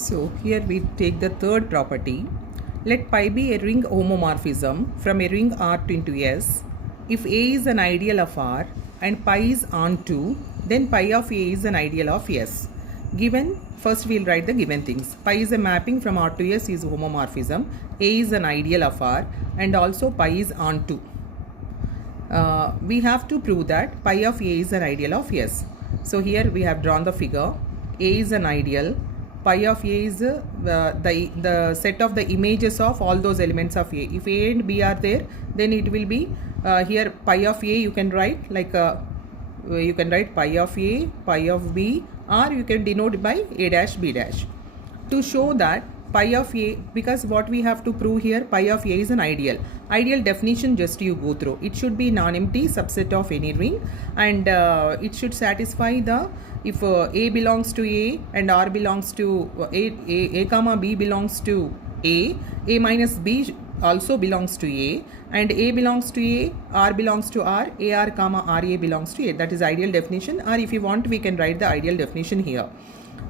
So here we take the third property. Let pi be a ring homomorphism from a ring R into S. If A is an ideal of R and pi is onto, then pi of A is an ideal of S. Given, first we'll write the given things. Pi is a mapping from R to S is homomorphism. A is an ideal of R and also pi is onto. We have to prove that pi of A is an ideal of S. So here we have drawn the figure. A is an ideal. Pi of A is the set of the images of all those elements of A. If A and B are there, then it will be here pi of A you can write like you can write pi of A, pi of B, or you can denote by A dash B dash. To show that pi of A, because what we have to prove here, pi of A is an ideal. Ideal definition just you go through. It should be non-empty subset of any ring, and it should satisfy the if A belongs to A and R belongs to A comma B belongs to A minus B also belongs to A, and A belongs to A, R belongs to R, AR comma RA belongs to A. That is ideal definition, or if you want we can write the ideal definition here.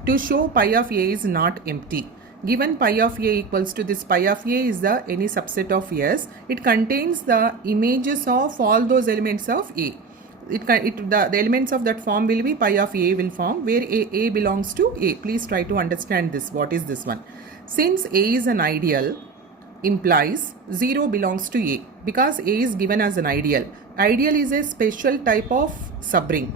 To show pi of A is not empty. Given pi of A equals to this, pi of A is the any subset of S. It contains the images of all those elements of A. The elements of that form will be pi of A will form where A belongs to A. Please try to understand this. What is this one? Since A is an ideal, implies 0 belongs to A, because A is given as an ideal. Ideal is a special type of subring.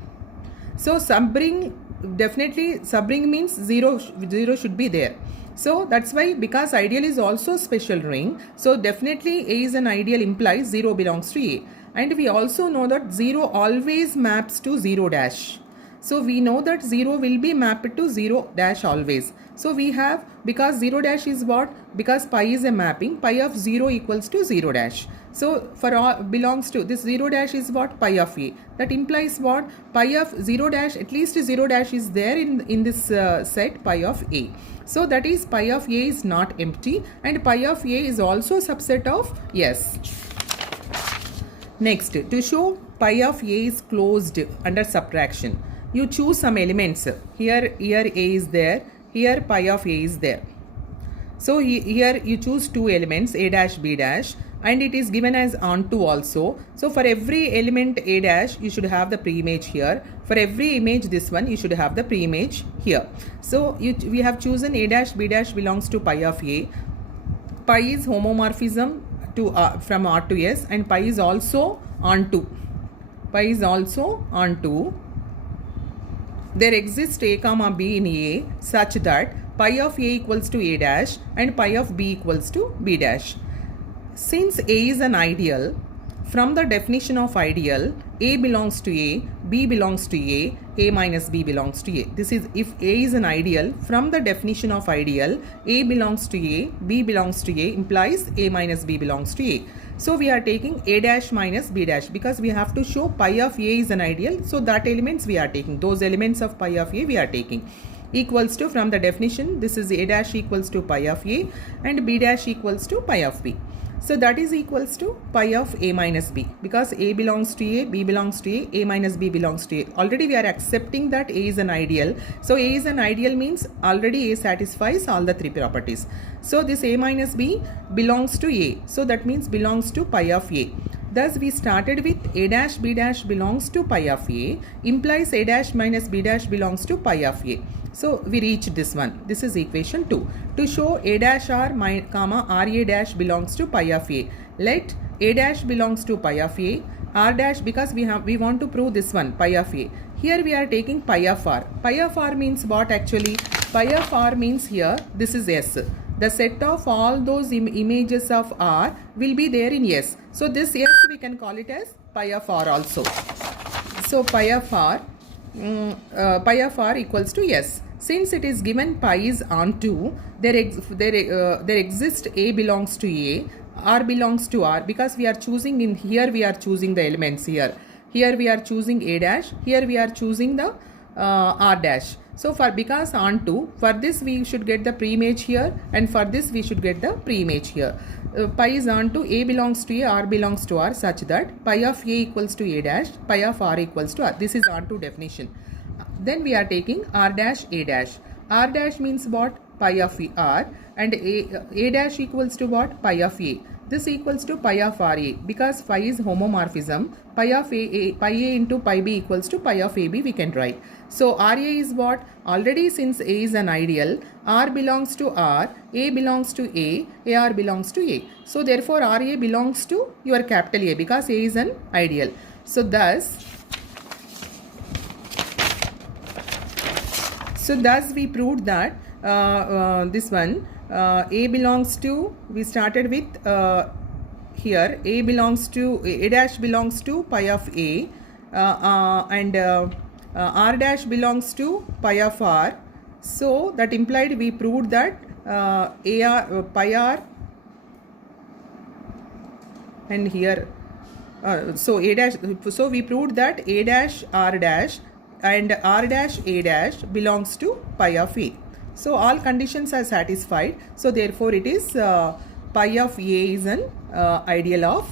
So subring, definitely subring means 0 should be there. So that's why, because ideal is also special ring, so definitely A is an ideal implies 0 belongs to A. And we also know that 0 always maps to 0 dash. So we know that 0 will be mapped to 0 dash always. So we have, because 0 dash is what? Because pi is a mapping, pi of 0 equals to 0 dash. So for all belongs to this 0 dash is what? Pi of A. That implies what? Pi of 0 dash, at least 0 dash is there in this set pi of A. So that is pi of A is not empty, and pi of A is also subset of S. Next, to show pi of A is closed under subtraction, you choose some elements. Here A is there, here pi of A is there. So here you choose two elements, A dash B dash, and it is given as onto also. So for every element A dash you should have the pre-image here. For every image this one you should have the pre-image here. So we have chosen A dash B dash belongs to pi of A. Pi is homomorphism to from R to S, and pi is also onto. Pi is also onto. There exists A comma B in A such that pi of A equals to A dash and pi of B equals to B dash. Since A is an ideal, from the definition of ideal, A belongs to A, B belongs to A minus B belongs to A. This is if A is an ideal, from the definition of ideal, A belongs to A, B belongs to A implies A minus B belongs to A. So we are taking A dash minus B dash, because we have to show pi of A is an ideal. So that elements we are taking, those elements of pi of A we are taking. Equals to, from the definition, this is A dash equals to pi of A and B dash equals to pi of B. So that is equals to pi of A minus B, because A belongs to A, B belongs to A minus B belongs to A. Already we are accepting that A is an ideal. So A is an ideal means already A satisfies all the three properties. So this A minus B belongs to A. So that means belongs to pi of A. Thus we started with A dash B dash belongs to pi of A implies A dash minus B dash belongs to pi of A. So we reached this one. This is equation 2. To show A dash R comma RA dash belongs to pi of A, let A dash belongs to pi of A, R dash, because we want to prove this one pi of A. Here we are taking pi of R. Pi of R means what actually? Pi of R means here this is S. The set of all those images of R will be there in S. So this S we can call it as pi of R also. So pi of R equals to S. Since it is given pi is onto, there exists A belongs to A, R belongs to R, because we are choosing in here, we are choosing the elements here. Here we are choosing A dash, here we are choosing the R dash. So because onto, for this we should get the pre-image here, and for this we should get the pre-image here. Pi is onto, A belongs to A, R belongs to R, such that pi of A equals to A dash, pi of R equals to R. This is onto definition. Then we are taking R dash A dash. R dash means what? pi of r, and a dash equals to what? Pi of a. This equals to pi of RA. Because phi is homomorphism, pi of pi a into pi b equals to pi of AB we can write. So RA is what? Already since A is an ideal, R belongs to R, A belongs to A, AR belongs to A. So therefore RA belongs to your capital A because A is an ideal. So thus we proved that this one A belongs to, we started with here A belongs to, A dash belongs to pi of A, and R dash belongs to pi of R. So that implied we proved that pi R, and here so A dash, so we proved that A dash R dash and R dash A dash belongs to pi of A. So all conditions are satisfied. So therefore it is pi of A is an ideal of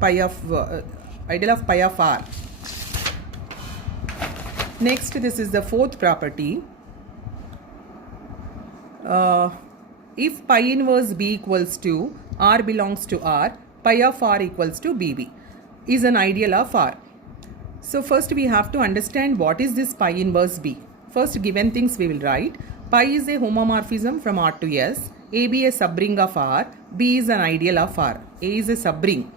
pi of R. Next, this is the fourth property. If pi inverse B equals to R belongs to R, pi of R equals to BB is an ideal of R. So first we have to understand what is this pi inverse B. First, given things we will write. Pi is a homomorphism from R to S, AB a subring of R, B is an ideal of R. A is a subring,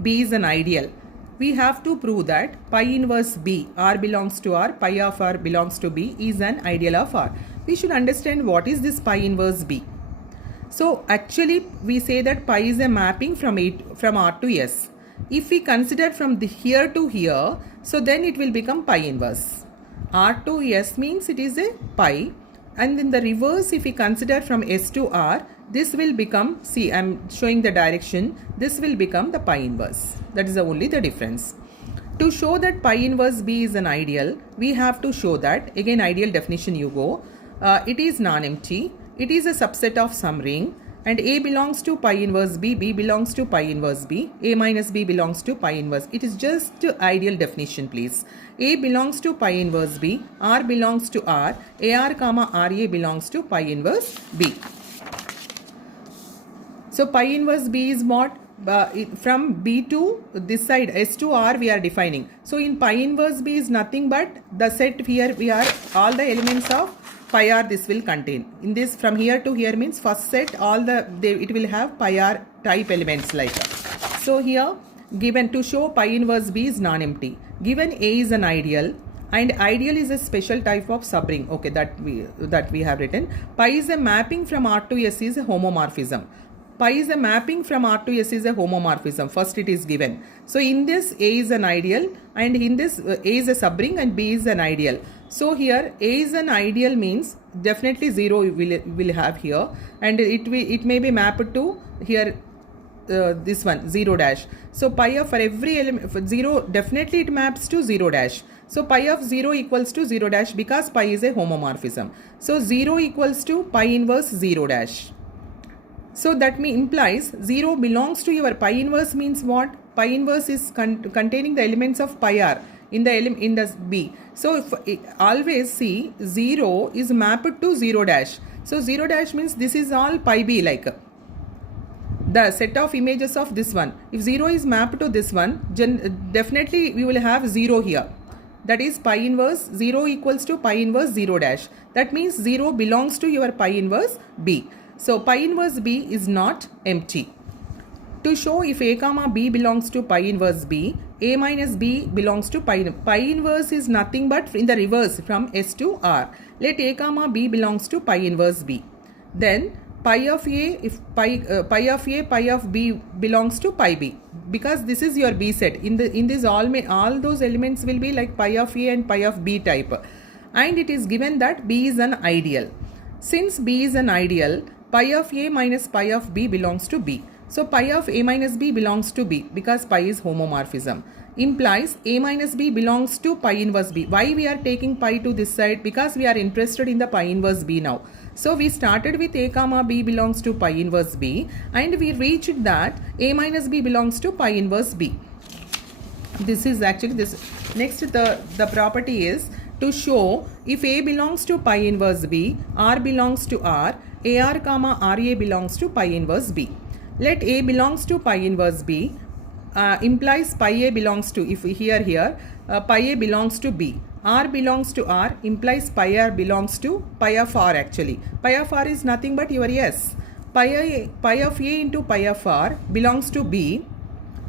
B is an ideal. We have to prove that pi inverse B, R belongs to R, pi of R belongs to B, is an ideal of R. We should understand what is this pi inverse B. So actually we say that pi is a mapping from R to S. If we consider from here to here, so then it will become pi inverse. R to S means it is a pi, and in the reverse if we consider from S to R, this will become, see I am showing the direction, this will become the pi inverse. That is only the difference. To show that pi inverse B is an ideal, we have to show that, again ideal definition you go, it is non-empty, it is a subset of some ring, and A belongs to pi inverse B, B belongs to pi inverse B, A minus B belongs to pi inverse. It is just ideal definition please. A belongs to pi inverse B, R belongs to R, AR comma RA belongs to pi inverse B. So pi inverse B is what? From B to this side, S to R we are defining. So in pi inverse B is nothing but the set here we are all the elements of pi r this will contain. In this from here to here means first set all it will have pi r type elements like that. So here given to show pi inverse B is non-empty. Given A is an ideal, and ideal is a special type of subring. Okay, that we have written. Pi is a mapping from R to S is a homomorphism. Pi is a mapping from R to S is a homomorphism. First it is given. So in this A is an ideal, and in this A is a subring and B is an ideal. So here A is an ideal means definitely 0 will have here, and it may be mapped to here this one 0 dash. So pi of for every element for 0 definitely it maps to 0 dash. So pi of 0 equals to 0 dash because pi is a homomorphism. So 0 equals to pi inverse 0 dash. So that implies 0 belongs to your pi inverse means what? Pi inverse is containing the elements of pi r in the B. So if always see 0 is mapped to 0 dash. So 0 dash means this is all pi b like the set of images of this one. If 0 is mapped to this one, definitely we will have 0 here. That is pi inverse 0 equals to pi inverse 0 dash. That means 0 belongs to your pi inverse B. So pi inverse B is not empty. To show if A comma B belongs to pi inverse B, A minus B belongs to pi inverse is nothing but in the reverse from S to R. Let A comma B belongs to pi inverse B. Then pi of A, if pi of A, pi of B belongs to pi B, because this is your B set. In this all those elements will be like pi of A and pi of B type, and it is given that B is an ideal. Since B is an ideal, pi of A minus pi of B belongs to B. So pi of A minus B belongs to B because pi is homomorphism. Implies A minus B belongs to pi inverse B. Why we are taking pi to this side? Because we are interested in the pi inverse B now. So we started with A comma B belongs to pi inverse B, and we reached that A minus B belongs to pi inverse B. This is actually this. Next the property is to show if A belongs to pi inverse B, R belongs to R, AR comma RA belongs to pi inverse B. Let A belongs to pi inverse B implies pi A belongs to, if here pi A belongs to B. R belongs to R implies pi R belongs to pi of R actually. Pi of R is nothing but your S. Pi of A into pi of R belongs to B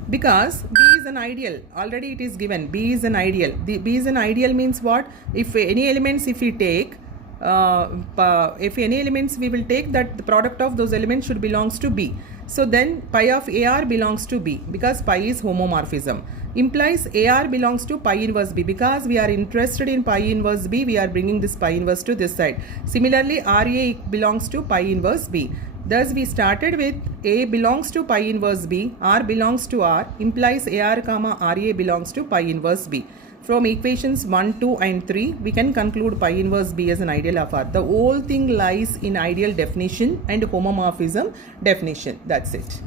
because B is an ideal. Already it is given. B is an ideal. B is an ideal means what? If any elements if we take, if any elements we will take, that the product of those elements should belongs to B. So then pi of AR belongs to B because pi is homomorphism. Implies AR belongs to pi inverse B because we are interested in pi inverse B, we are bringing this pi inverse to this side. Similarly, RA belongs to pi inverse B. Thus we started with A belongs to pi inverse B, R belongs to R, implies AR comma RA belongs to pi inverse B. From equations 1, 2 and 3, we can conclude pi inverse B as an ideal of R. The whole thing lies in ideal definition and homomorphism definition. That's it.